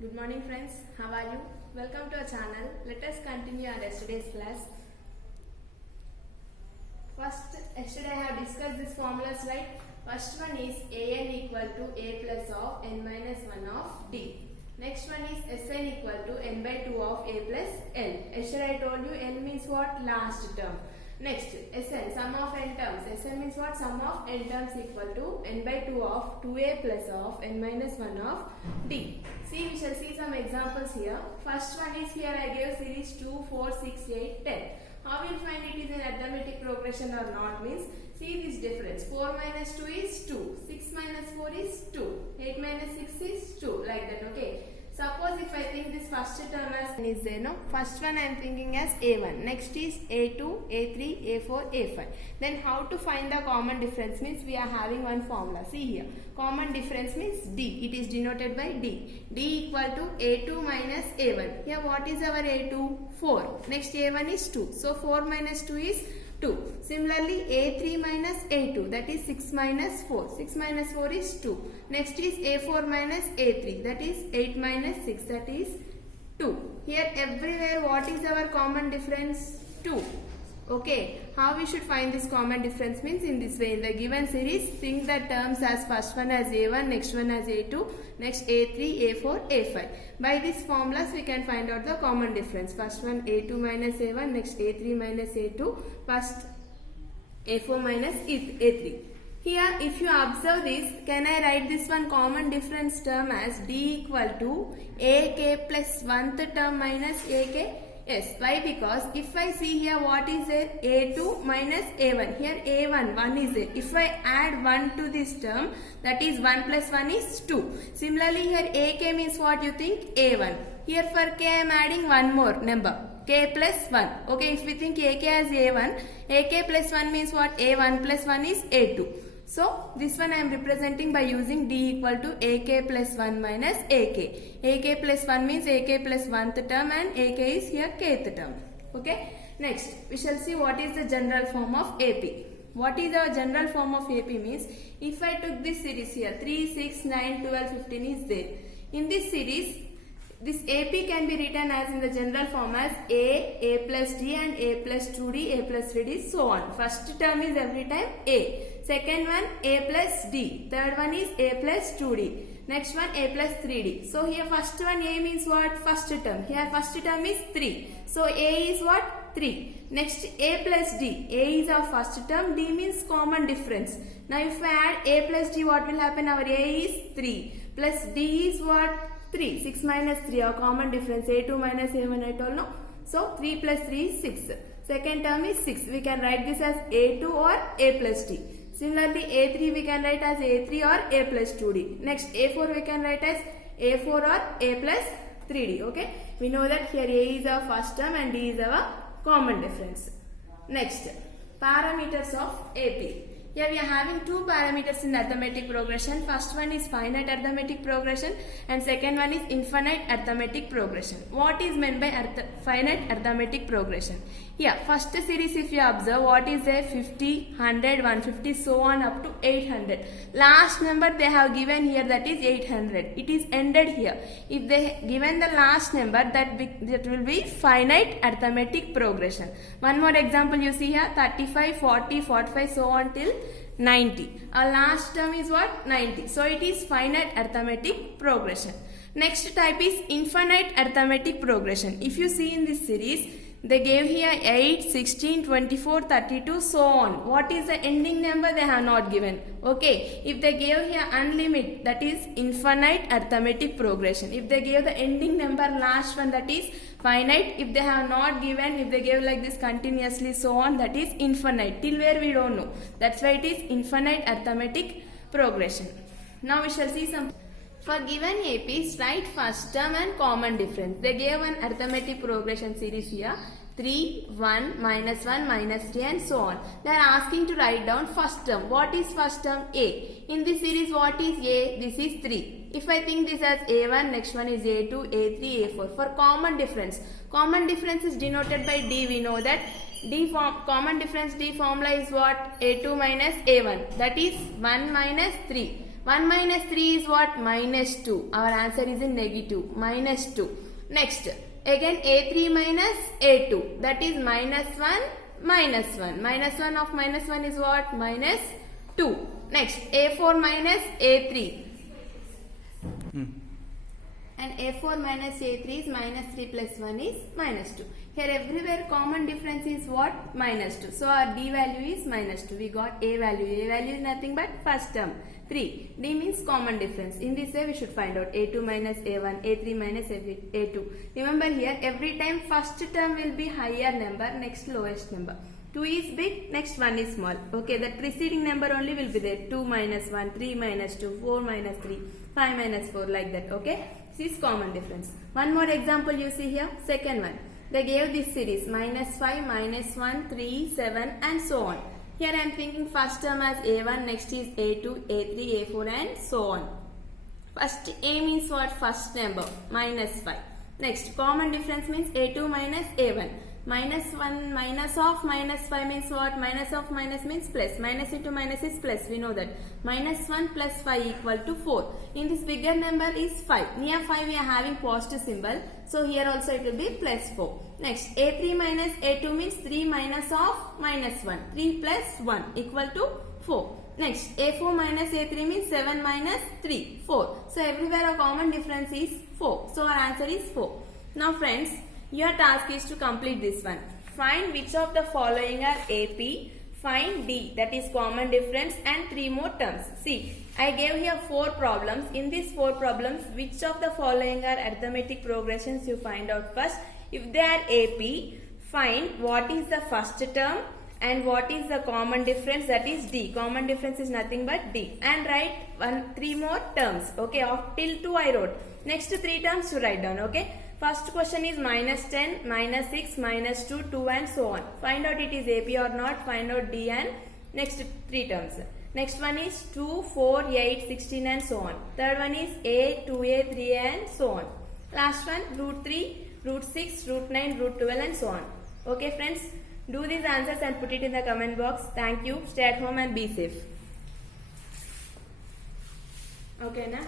Good morning friends, how are you? Welcome to our channel. Let us continue our yesterday's class. Yesterday I have discussed these formulas, right? First one is an equal to a plus of n minus 1 of d. Next one is Sn equal to n by 2 of a plus l. Yesterday I told you l means what? Last term. Next, Sn, sum of n terms. Sn means what? Sum of n terms equal to n by 2 of 2a plus of n minus 1 of d. See, we shall see some examples here. First one is here I gave series 2, 4, 6, 8, 10. How we will find it is an arithmetic progression or not means, see this difference. 4 minus 2 is 2. 6 minus 4 is 2. 8 minus 6 is 2. Like that, okay. Suppose if I think this first term as is there, no? First one I am thinking as A1. Next is A2, A3, A4, A5. Then how to find the common difference means we are having one formula. See here. Common difference means D. It is denoted by D. D equal to A2 minus A1. Here what is our A2? 4. Next A1 is 2. So 4 minus 2 is 2. Similarly, A3 minus A2, that is 6 minus 4. 6 minus 4 is 2. Next is A4 minus A3, that is 8 minus 6, that is 2. Here everywhere what is our common difference? 2. Okay, how we should find this common difference means in this way. In the given series, think the terms as first one as A1, next one as A2, next A3, A4, A5. By these formulas, we can find out the common difference. First one A2 minus A1, next A3 minus A2, first A4 minus A3. Here, if you observe this, can I write this one common difference term as D equal to AK plus 1th term minus AK? Yes, why? Because if I see here what is there? A2 minus A1. Here A1, 1 is there. If I add 1 to this term, that is 1 plus 1 is 2. Similarly, here AK means what you think? A1. Here for K I am adding one more number. K plus 1. Okay, if we think AK as A1, AK plus 1 means what? A1 plus 1 is A2. So, this one I am representing by using D equal to AK plus 1 minus AK. AK plus 1 means AK plus 1th term and AK is here kth term. Okay. Next, we shall see what is the general form of AP. What is the general form of AP means, if I took this series here, 3, 6, 9, 12, 15 is there. In this series, this AP can be written as in the general form as A plus D and A plus 2D, A plus 3D, so on. First term is every time A. Second one A plus D. Third one is A plus 2D. Next one A plus 3D. So here first one A means what? First term. Here first term is 3. So A is what? 3. Next A plus D. A is our first term. D means common difference. Now if I add A plus D, what will happen? Our A is 3. Plus D is what? 3. 6 minus 3. Our common difference. A2 minus A1 I told no. So 3 plus 3 is 6. Second term is 6. We can write this as A2 or A plus D. Similarly, A3 we can write as A3 or A plus 2D. Next, A4 we can write as A4 or A plus 3D. Okay. We know that here A is our first term and D is our common difference. Next, parameters of AP. Here we are having two parameters in arithmetic progression. First one is finite arithmetic progression and second one is infinite arithmetic progression. What is meant by finite arithmetic progression? Here, first series if you observe, what is there? 50, 100, 150, so on up to 800. Last number they have given here, that is 800. It is ended here. If they given the last number, that will be finite arithmetic progression. One more example you see here, 35, 40, 45, so on till 90. Our last term is what? 90. So it is finite arithmetic progression. Next type is infinite arithmetic progression. If you see in this series, they gave here 8, 16, 24, 32, so on. What is the ending number? They have not given. Okay. If they gave here unlimited, that is infinite arithmetic progression. If they gave the ending number last one, that is finite. If they have not given, if they gave like this continuously, so on, that is infinite. Till where we don't know. That's why it is infinite arithmetic progression. Now we shall see some. For given APs, write first term and common difference. They gave an arithmetic progression series here. 3, 1, minus 1, minus 3 and so on. They are asking to write down first term. What is first term? A. In this series, what is A? This is 3. If I think this as A1, next one is A2, A3, A4. For common difference is denoted by D. We know that common difference D formula is what? A2 minus A1. That is 1 minus 3. 1 minus 3 is what? Minus 2. Our answer is in negative. Minus 2. Next, again A3 minus A2. That is minus 1, minus 1. Minus 1 of minus 1 is what? Minus 2. Next, A4 minus A3. And A4 minus A3 is minus 3 plus 1 is minus 2. Here everywhere common difference is what? Minus 2. So our D value is minus 2. We got A value. A value is nothing but first term. 3. D means common difference. In this way we should find out A2 minus A1, A3 minus A2. Remember here every time first term will be higher number, next lowest number. 2 is big, next 1 is small. Okay, that preceding number only will be there. 2 minus 1, 3 minus 2, 4 minus 3, 5 minus 4, like that. Okay, this is common difference. One more example you see here. Second one. They gave this series minus 5, minus 1, 3, 7 and so on. Here I am thinking first term as A1, next is A2, A3, A4 and so on. First A means what? First number, minus 5. Next, common difference means A2 minus A1. Minus 1, minus of minus 5 means what? Minus of minus means plus. Minus into minus is plus. We know that. Minus 1 plus 5 equal to 4. In this bigger number is 5. Near 5 we are having positive symbol. So here also it will be plus 4. Next, A3 minus A2 means 3 minus of minus 1. 3 plus 1 equal to 4. Next, A4 minus A3 means 7 minus 3. 4. So everywhere a common difference is 4. So our answer is 4. Now friends, your task is to complete this one. Find which of the following are AP, find D, that is common difference, and 3 more terms. See, I gave here 4 problems. In these 4 problems, which of the following are arithmetic progressions you find out first. If they are AP, find what is the first term and what is the common difference, that is D. Common difference is nothing but D. And write 3 more terms. Okay, of till 2 I wrote. Next 3 terms to write down. Okay. First question is minus 10, minus 6, minus 2, 2 and so on. Find out it is AP or not. Find out D and next 3 terms. Next one is 2, 4, 8, 16 and so on. Third one is A, 2A, 3A and so on. Last one root 3, root 6, root 9, root 12 and so on. Okay friends, do these answers and put it in the comment box. Thank you. Stay at home and be safe. Okay na?